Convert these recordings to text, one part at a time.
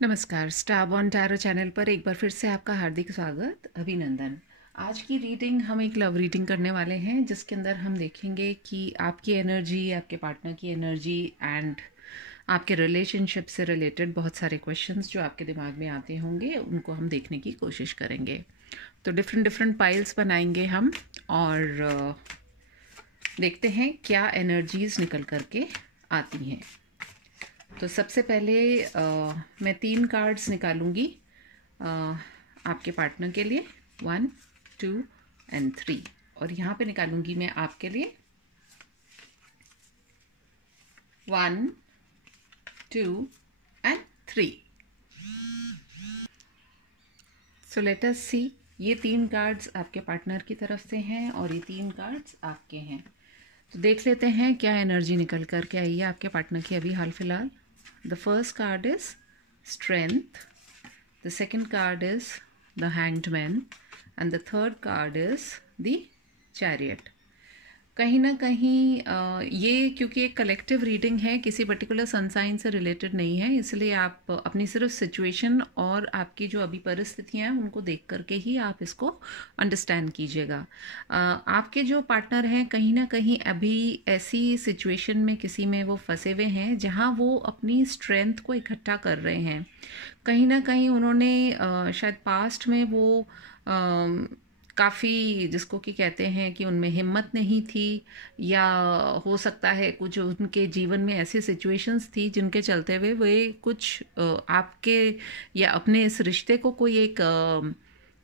नमस्कार, star born tarot channel पर एक बार फिर से आपका हार्दिक स्वागत, अभिनंदन। आज की रीडिंग हम एक लव रीडिंग करने वाले हैं, जिसके अंदर हम देखेंगे कि आपकी एनर्जी, आपके पार्टनर की एनर्जी एंड आपके रिलेशनशिप से रिलेटेड बहुत सारे क्वेश्चंस जो आपके दिमाग में आते होंगे, उनको हम देखने की कोशिश करेंगे। तो डिफरेंट डिफरेंट पाइल्स बनाएंगे हम और देखते हैं क्या एनर्जीज निकल करके आती हैं। तो सबसे पहले मैं 3 कार्ड्स निकालूंगी आपके पार्टनर के लिए, 1, 2 एंड 3, और यहाँ पे निकालूंगी मैं आपके लिए 1, 2 एंड 3। सो लेट अस सी, ये 3 कार्ड्स आपके पार्टनर की तरफ से हैं और ये 3 कार्ड्स आपके हैं। तो देख लेते हैं क्या एनर्जी निकल कर के आई है आपके पार्टनर की अभी हाल फिलहाल। The first card is strength, the second card is the hanged man and the third card is the chariot. कहीं ना कहीं ये क्योंकि एक कलेक्टिव रीडिंग है, किसी पर्टिकुलर सन साइन से रिलेटेड नहीं है, इसलिए आप अपनी सिर्फ सिचुएशन और आपकी जो अभी परिस्थितियां हैं उनको देख करके ही आप इसको अंडरस्टैंड कीजिएगा। आपके जो पार्टनर हैं कहीं ना कहीं अभी ऐसी सिचुएशन में किसी में वो फंसे हुए हैं जहां वो अपनी स्ट्रेंथ को इकट्ठा कर रहे हैं। कहीं ना कहीं उन्होंने शायद पास्ट में वो काफ़ी, जिसको कि कहते हैं कि उनमें हिम्मत नहीं थी, या हो सकता है कुछ उनके जीवन में ऐसी सिचुएशंस थी जिनके चलते हुए वे कुछ आपके या अपने इस रिश्ते को कोई एक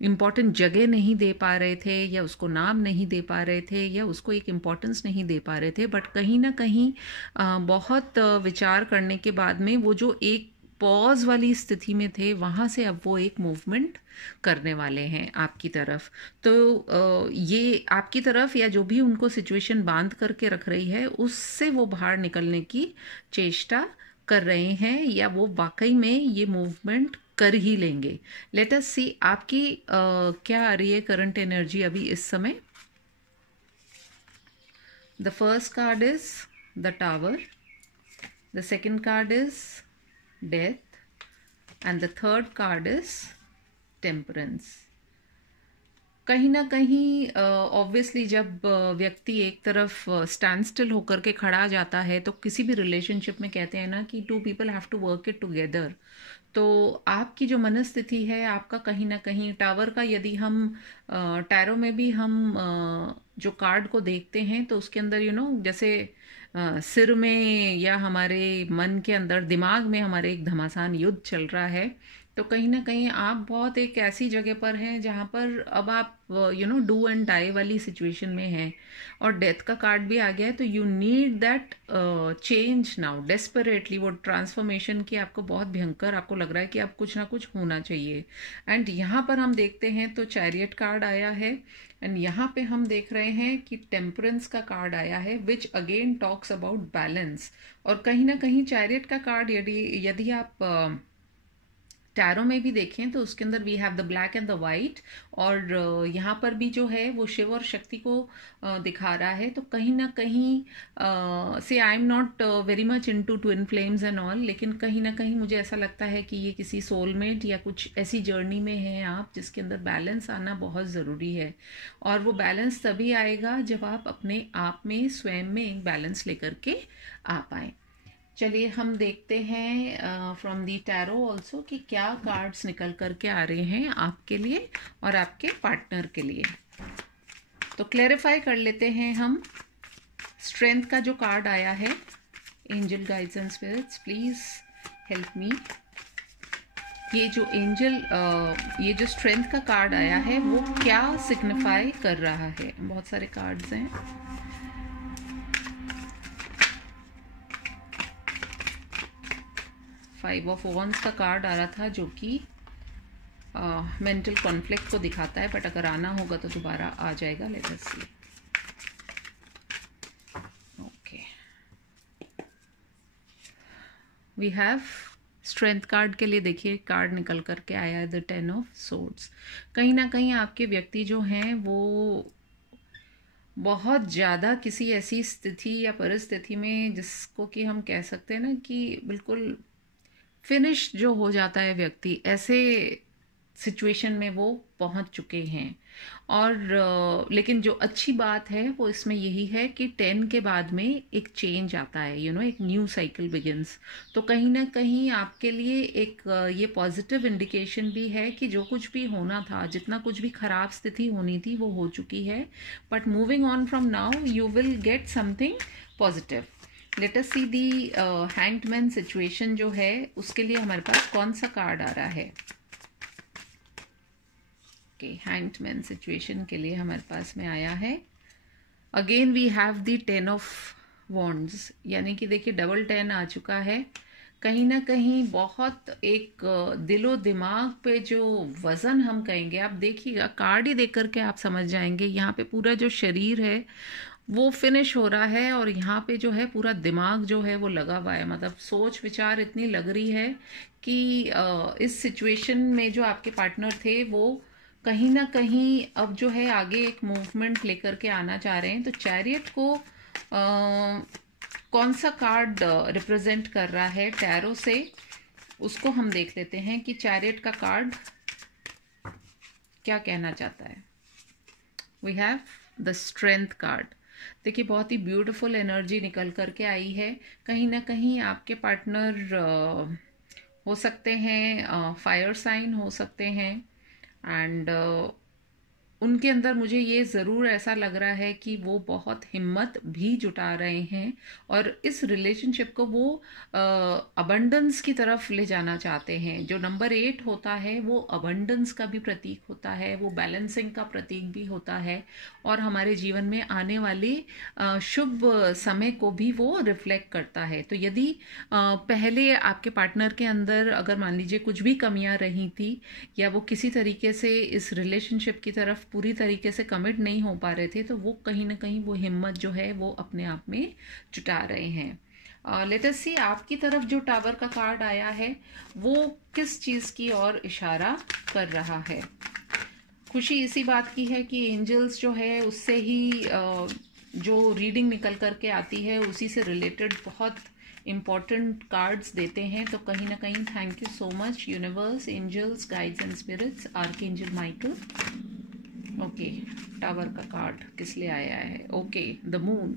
इम्पॉर्टेंट जगह नहीं दे पा रहे थे, या उसको नाम नहीं दे पा रहे थे, या उसको एक इम्पॉर्टेंस नहीं दे पा रहे थे। बट कहीं ना कहीं बहुत विचार करने के बाद में वो जो एक पॉज वाली स्थिति में थे, वहाँ से अब वो एक मूवमेंट करने वाले हैं आपकी तरफ। तो ये आपकी तरफ, या जो भी उनको सिचुएशन बांध करके रख रही है, उससे वो बाहर निकलने की चेष्टा कर रहे हैं, या वो वाकई में ये मूवमेंट कर ही लेंगे। लेट अस सी आपकी क्या आ रही है करंट एनर्जी अभी इस समय। The first card is the tower, the second card is death and the third card is temperance. कहीं ना कहीं ऑब्वियसली जब व्यक्ति एक तरफ स्टैंड स्टिल होकर के खड़ा जाता है, तो किसी भी रिलेशनशिप में कहते हैं ना कि 2 people have to work it together. तो आपकी जो मनस्थिति है, आपका कहीं ना कहीं टावर का, यदि हम टैरो में भी हम जो कार्ड को देखते हैं तो उसके अंदर जैसे सिर में या हमारे मन के अंदर, दिमाग में हमारे एक घमासान युद्ध चल रहा है। तो कहीं ना कहीं आप बहुत एक ऐसी जगह पर हैं जहाँ पर अब आप डू एंड डाई वाली सिचुएशन में हैं, और डेथ का कार्ड भी आ गया है। तो you need that change now desperately, वो ट्रांसफॉर्मेशन की आपको बहुत भयंकर आपको लग रहा है कि अब कुछ ना कुछ होना चाहिए। एंड यहाँ पर हम देखते हैं तो चैरियट कार्ड आया है, एंड यहाँ पे हम देख रहे हैं कि टेम्परेंस का कार्ड आया है, which again talks about balance. और कहीं ना कहीं चैरियट का कार्ड, यदि यदि आप टैरो में भी देखें तो उसके अंदर we have the black and the white, और यहाँ पर भी जो है वो शिव और शक्ति को दिखा रहा है। तो कहीं ना कहीं से I am not very much into twin flames and all, लेकिन कहीं ना कहीं मुझे ऐसा लगता है कि ये किसी सोलमेट या कुछ ऐसी जर्नी में हैं आप, जिसके अंदर बैलेंस आना बहुत ज़रूरी है। और वो बैलेंस तभी आएगा जब आप अपने आप में, स्वयं में एक बैलेंस लेकर के आ पाएँ। चलिए हम देखते हैं फ्रॉम दी टैरो ऑल्सो कि क्या कार्ड्स निकल करके आ रहे हैं आपके लिए और आपके पार्टनर के लिए। तो क्लैरिफाई कर लेते हैं हम। स्ट्रेंथ का जो कार्ड आया है, angel guides and spirits please help me. ये जो एंजल, ये जो स्ट्रेंथ का कार्ड आया है वो क्या सिग्निफाई कर रहा है। बहुत सारे कार्ड्स हैं। 5 ऑफ वॉन्स का कार्ड आ रहा था, जो कि मेंटल कॉन्फ्लिक्ट को दिखाता है, बट अगर आना होगा तो दोबारा आ जाएगा। Let us see. Okay, we have strength card के लिए देखिए कार्ड निकल करके आया है द 10 ऑफ सोर्ड्स। कहीं ना कहीं आपके व्यक्ति जो हैं वो बहुत ज़्यादा किसी ऐसी स्थिति या परिस्थिति में, जिसको कि हम कह सकते हैं ना कि बिल्कुल फिनिश जो हो जाता है व्यक्ति, ऐसे सिचुएशन में वो पहुंच चुके हैं। और लेकिन जो अच्छी बात है वो इसमें यही है कि 10 के बाद में एक चेंज आता है, एक न्यू साइकिल बिगिंस। तो कहीं ना कहीं आपके लिए एक ये पॉजिटिव इंडिकेशन भी है कि जो कुछ भी होना था, जितना कुछ भी खराब स्थिति होनी थी वो हो चुकी है, but moving on from now you will get something positive. Let us see the hanged man situation जो है उसके लिए हमारे पास कौन सा कार्ड आ रहा है। हैंग्ड मैन सिचुएशन के लिए हमारे पास में आया है, again we have the 10 of wands, यानी कि देखिए डबल 10 आ चुका है। कहीं ना कहीं बहुत एक दिलो दिमाग पे जो वज़न हम कहेंगे, आप देखिएगा कार्ड ही देख करके आप समझ जाएंगे, यहाँ पे पूरा जो शरीर है वो फिनिश हो रहा है और यहाँ पे जो है पूरा दिमाग जो है वो लगा हुआ है। मतलब सोच विचार इतनी लग रही है कि इस सिचुएशन में जो आपके पार्टनर थे वो कहीं ना कहीं अब जो है आगे एक मूवमेंट लेकर के आना चाह रहे हैं। तो चैरियट को कौन सा कार्ड रिप्रेजेंट कर रहा है टैरो से, उसको हम देख लेते हैं कि चैरियट का कार्ड क्या कहना चाहता है। We have the strength card. देखिए बहुत ही ब्यूटीफुल एनर्जी निकल करके आई है। कहीं ना कहीं आपके पार्टनर हो सकते हैं फायर साइन हो सकते हैं, एंड उनके अंदर मुझे ये ज़रूर ऐसा लग रहा है कि वो बहुत हिम्मत भी जुटा रहे हैं और इस रिलेशनशिप को वो अबंडेंस की तरफ ले जाना चाहते हैं। जो नंबर 8 होता है वो अबंडेंस का भी प्रतीक होता है, वो बैलेंसिंग का प्रतीक भी होता है और हमारे जीवन में आने वाले शुभ समय को भी वो रिफ्लेक्ट करता है। तो यदि पहले आपके पार्टनर के अंदर अगर मान लीजिए कुछ भी कमियां रही थी या वो किसी तरीके से इस रिलेशनशिप की तरफ पूरी तरीके से कमिट नहीं हो पा रहे थे, तो वो कहीं ना कहीं वो हिम्मत जो है वो अपने आप में जुटा रहे हैं। लेट अस सी आपकी तरफ जो टावर का कार्ड आया है वो किस चीज़ की ओर इशारा कर रहा है। खुशी इसी बात की है कि एंजल्स जो है उससे ही जो रीडिंग निकल करके आती है उसी से रिलेटेड बहुत इम्पॉर्टेंट कार्ड्स देते हैं। तो कहीं ना कहीं thank you so much universe, angels, guides and spirits, archangel Michael. Okay, tower का कार्ड किस लिए आया है? Okay, the moon.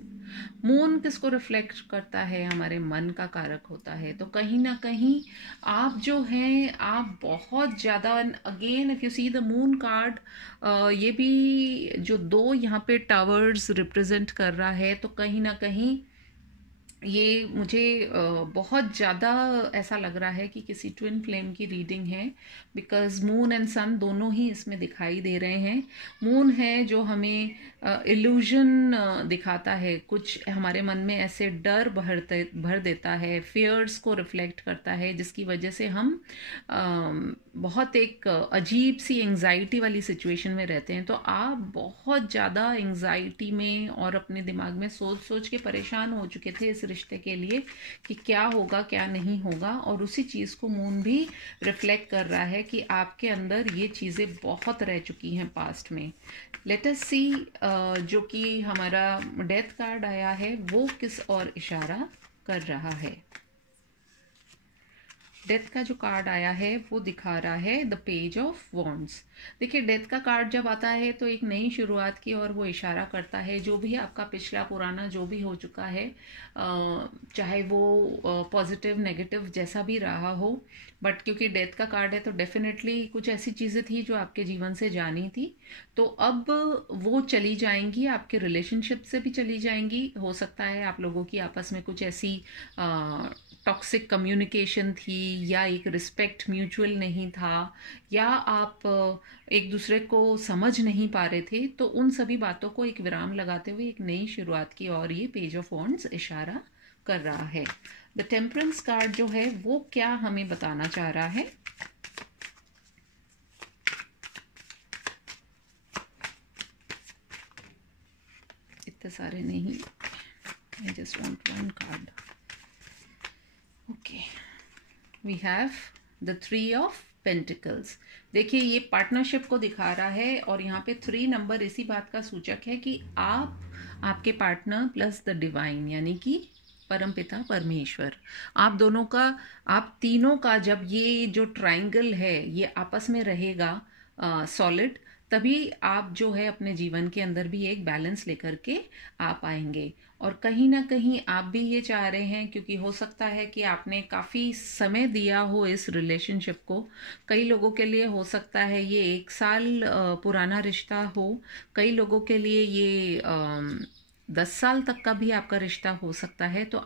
मून किसको रिफ्लेक्ट करता है? हमारे मन का कारक होता है। तो कहीं ना कहीं आप जो हैं आप बहुत ज़्यादा, again if you see the moon card, ये भी जो 2 यहाँ पे टावर्स रिप्रेजेंट कर रहा है, तो कहीं ना कहीं ये मुझे बहुत ज़्यादा ऐसा लग रहा है कि किसी ट्विन फ्लेम की रीडिंग है, बिकॉज मून एंड सन दोनों ही इसमें दिखाई दे रहे हैं। मून है जो हमें इल्यूजन दिखाता है, कुछ हमारे मन में ऐसे डर भर देता है, फियर्स को रिफ्लेक्ट करता है, जिसकी वजह से हम बहुत एक अजीब सी एंग्जाइटी वाली सिचुएशन में रहते हैं। तो आप बहुत ज़्यादा एंग्जाइटी में और अपने दिमाग में सोच सोच के परेशान हो चुके थे इस रिश्ते के लिए कि क्या होगा क्या नहीं होगा, और उसी चीज़ को मून भी रिफ्लेक्ट कर रहा है कि आपके अंदर ये चीज़ें बहुत रह चुकी हैं पास्ट में। लेट अस सी जो कि हमारा डेथ कार्ड आया है वो किस और इशारा कर रहा है। डेथ का जो कार्ड आया है वो दिखा रहा है द पेज ऑफ वॉन्ड्स। देखिए डेथ का कार्ड जब आता है तो एक नई शुरुआत की और वो इशारा करता है। जो भी आपका पिछला पुराना जो भी हो चुका है, चाहे वो पॉजिटिव नेगेटिव जैसा भी रहा हो, बट क्योंकि डेथ का कार्ड है तो डेफिनेटली कुछ ऐसी चीज़ें थी जो आपके जीवन से जानी थी, तो अब वो चली जाएंगी, आपके रिलेशनशिप से भी चली जाएंगी। हो सकता है आप लोगों की आपस में कुछ ऐसी टॉक्सिक कम्युनिकेशन थी, या एक रिस्पेक्ट म्यूचुअल नहीं था, या आप एक दूसरे को समझ नहीं पा रहे थे। तो उन सभी बातों को एक विराम लगाते हुए एक नई शुरुआत की और ये पेज ऑफ वॉन्ड्स इशारा कर रहा है। द टेम्परेंस कार्ड जो है वो क्या हमें बताना चाह रहा है? इतने सारे नहीं, I just want one card. Okay, we have the 3 of pentacles. देखिए ये पार्टनरशिप को दिखा रहा है और यहाँ पे 3 नंबर इसी बात का सूचक है कि आप, आपके पार्टनर प्लस द डिवाइन, यानी कि परमपिता परमेश्वर। आप दोनों का, आप तीनों का जब ये जो ट्रायंगल है ये आपस में रहेगा सॉलिड, तभी आप जो है अपने जीवन के अंदर भी एक बैलेंस लेकर के आ पाएंगे। और कहीं ना कहीं आप भी ये चाह रहे हैं, क्योंकि हो सकता है कि आपने काफ़ी समय दिया हो इस रिलेशनशिप को। कई लोगों के लिए हो सकता है ये 1 साल पुराना रिश्ता हो, कई लोगों के लिए ये 10 साल तक का भी आपका रिश्ता हो सकता है। तो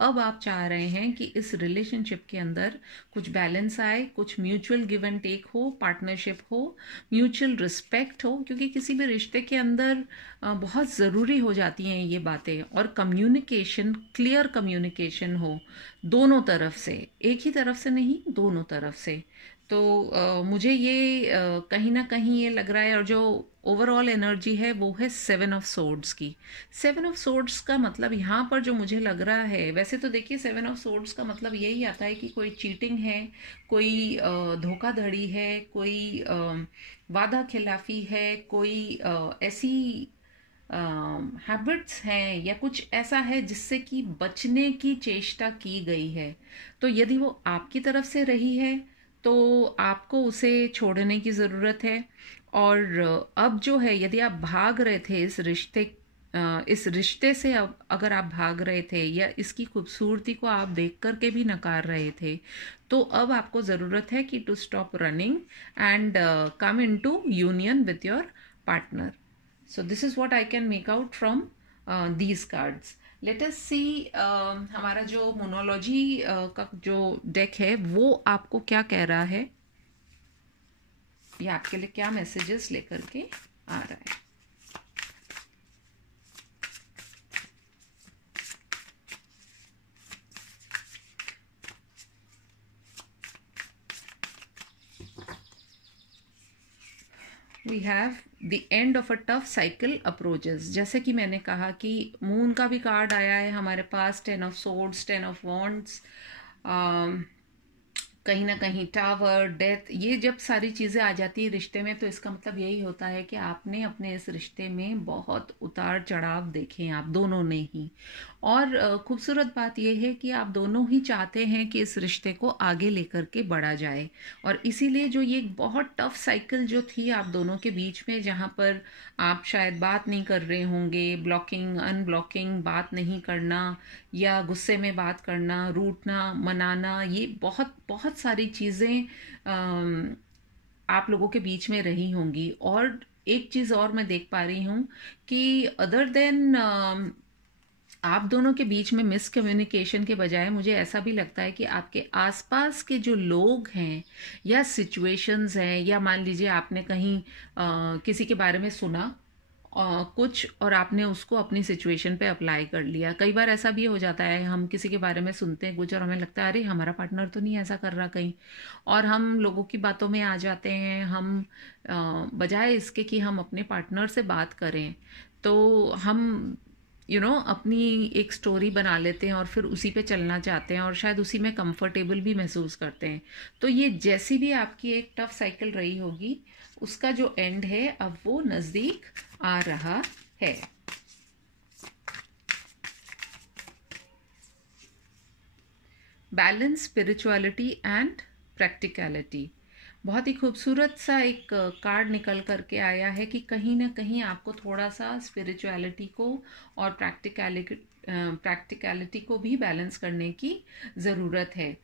अब आप चाह रहे हैं कि इस रिलेशनशिप के अंदर कुछ बैलेंस आए, कुछ म्यूचुअल गिव एंड टेक हो, पार्टनरशिप हो, म्यूचुअल रिस्पेक्ट हो, क्योंकि किसी भी रिश्ते के अंदर बहुत ज़रूरी हो जाती हैं ये बातें। और कम्युनिकेशन, क्लियर कम्युनिकेशन हो दोनों तरफ से, एक ही तरफ से नहीं, दोनों तरफ से। तो मुझे ये कहीं ना कहीं ये लग रहा है। और जो ओवरऑल एनर्जी है वो है 7 ऑफ सोर्ड्स की। 7 ऑफ सोर्ड्स का मतलब यहाँ पर जो मुझे लग रहा है, वैसे तो देखिए 7 ऑफ सोर्ड्स का मतलब यही आता है कि कोई चीटिंग है, कोई धोखाधड़ी है, कोई वादा खिलाफी है, कोई ऐसी हैबिट्स हैं या कुछ ऐसा है जिससे कि बचने की चेष्टा की गई है। तो यदि वो आपकी तरफ से रही है तो आपको उसे छोड़ने की ज़रूरत है। और अब जो है, यदि आप भाग रहे थे इस रिश्ते से, अब अगर आप भाग रहे थे या इसकी खूबसूरती को आप देख कर के भी नकार रहे थे, तो अब आपको ज़रूरत है कि to stop running and come into union with your partner. So this is what I can make out from these cards. Let us see हमारा जो मोनोलॉजी का जो डेक है वो आपको क्या कह रहा है, या आपके लिए क्या मैसेजेस लेकर के आ रहा है। We have the end of a tough cycle approaches. जैसे कि मैंने कहा कि मून का भी कार्ड आया है हमारे पास, 10 ऑफ सोर्ड्स, 10 ऑफ वॉन्ड्स, कहीं ना कहीं टावर, डेथ, ये जब सारी चीज़ें आ जाती है रिश्ते में, तो इसका मतलब यही होता है कि आपने अपने इस रिश्ते में बहुत उतार चढ़ाव देखे हैं, आप दोनों ने ही। और खूबसूरत बात यह है कि आप दोनों ही चाहते हैं कि इस रिश्ते को आगे लेकर के बढ़ा जाए। और इसीलिए जो ये बहुत टफ साइकिल जो थी आप दोनों के बीच में, जहाँ पर आप शायद बात नहीं कर रहे होंगे, ब्लॉकिंग, अनब्लॉकिंग, बात नहीं करना या गुस्से में बात करना, रूठना, मनाना, ये बहुत बहुत सारी चीज़ें आप लोगों के बीच में रही होंगी। और एक चीज़ और मैं देख पा रही हूँ कि अदर देन आप दोनों के बीच में मिसकम्युनिकेशन के बजाय मुझे ऐसा भी लगता है कि आपके आसपास के जो लोग हैं या सिचुएशंस हैं, या मान लीजिए आपने कहीं किसी के बारे में सुना कुछ और आपने उसको अपनी सिचुएशन पे अप्लाई कर लिया। कई बार ऐसा भी हो जाता है, हम किसी के बारे में सुनते हैं कुछ और हमें लगता है अरे हमारा पार्टनर तो नहीं ऐसा कर रहा कहीं, और हम लोगों की बातों में आ जाते हैं। हम बजाय इसके कि हम अपने पार्टनर से बात करें, तो हम अपनी एक स्टोरी बना लेते हैं और फिर उसी पे चलना चाहते हैं और शायद उसी में कंफर्टेबल भी महसूस करते हैं। तो ये जैसी भी आपकी एक टफ साइकिल रही होगी, उसका जो एंड है अब वो नज़दीक आ रहा है। Balance, spirituality and practicality. बहुत ही खूबसूरत सा एक कार्ड निकल करके आया है कि कहीं ना कहीं आपको थोड़ा सा स्पिरिचुअलिटी को और प्रैक्टिकलिटी को भी बैलेंस करने की ज़रूरत है।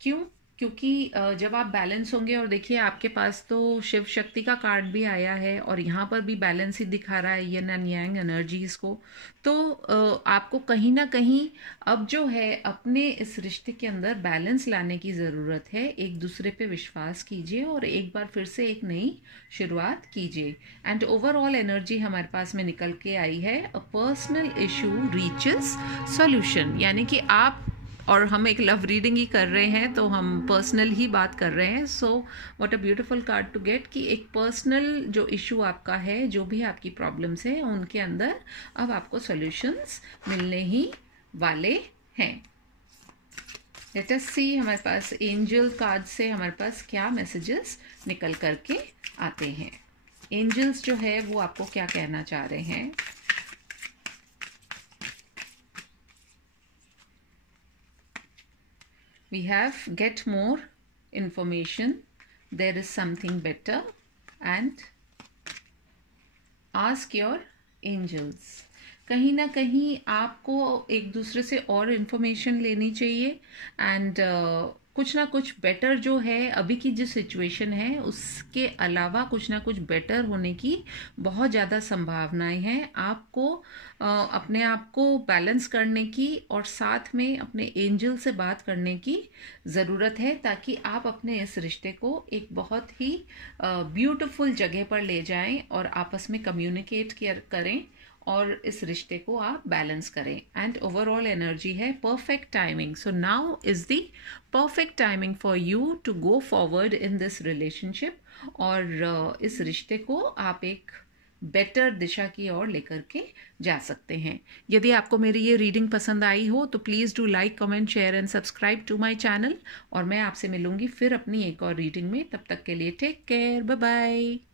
क्यों? क्योंकि जब आप बैलेंस होंगे, और देखिए आपके पास तो शिव शक्ति का कार्ड भी आया है और यहाँ पर भी बैलेंस ही दिखा रहा है, यिन एंड यांग एनर्जीज को। तो आपको कहीं ना कहीं अब जो है अपने इस रिश्ते के अंदर बैलेंस लाने की ज़रूरत है। एक दूसरे पे विश्वास कीजिए और एक बार फिर से एक नई शुरुआत कीजिए। एंड ओवरऑल एनर्जी हमारे पास में निकल के आई है, a personal issue reaches solution. यानी कि आप और हम एक लव रीडिंग ही कर रहे हैं तो हम पर्सनल ही बात कर रहे हैं। So what a beautiful card to get कि एक पर्सनल जो इशू आपका है, जो भी आपकी प्रॉब्लम्स है, उनके अंदर अब आपको सॉल्यूशंस मिलने ही वाले हैं। लेट अस सी हमारे पास एंजल कार्ड से हमारे पास क्या मैसेजेस निकल करके आते हैं। एंजल्स जो है वो आपको क्या कहना चाह रहे हैं। we have get more information, there is something better, and ask your angels. कहीं ना कहीं आपको एक दूसरे से और इन्फॉर्मेशन लेनी चाहिए एंड कुछ ना कुछ बेटर जो है अभी की जो सिचुएशन है उसके अलावा कुछ ना कुछ बेटर होने की बहुत ज़्यादा संभावनाएं हैं। आपको अपने आप को बैलेंस करने की और साथ में अपने एंजल से बात करने की ज़रूरत है ताकि आप अपने इस रिश्ते को एक बहुत ही ब्यूटीफुल जगह पर ले जाएं और आपस में कम्युनिकेट करें और इस रिश्ते को आप बैलेंस करें। एंड ओवरऑल एनर्जी है perfect timing. So now is the perfect timing for you to go forward in this relationship और इस रिश्ते को आप एक बेटर दिशा की ओर लेकर के जा सकते हैं। यदि आपको मेरी ये रीडिंग पसंद आई हो तो please do like, comment, share and subscribe to my channel. और मैं आपसे मिलूंगी फिर अपनी एक और रीडिंग में। तब तक के लिए टेक केयर, बाय बाय।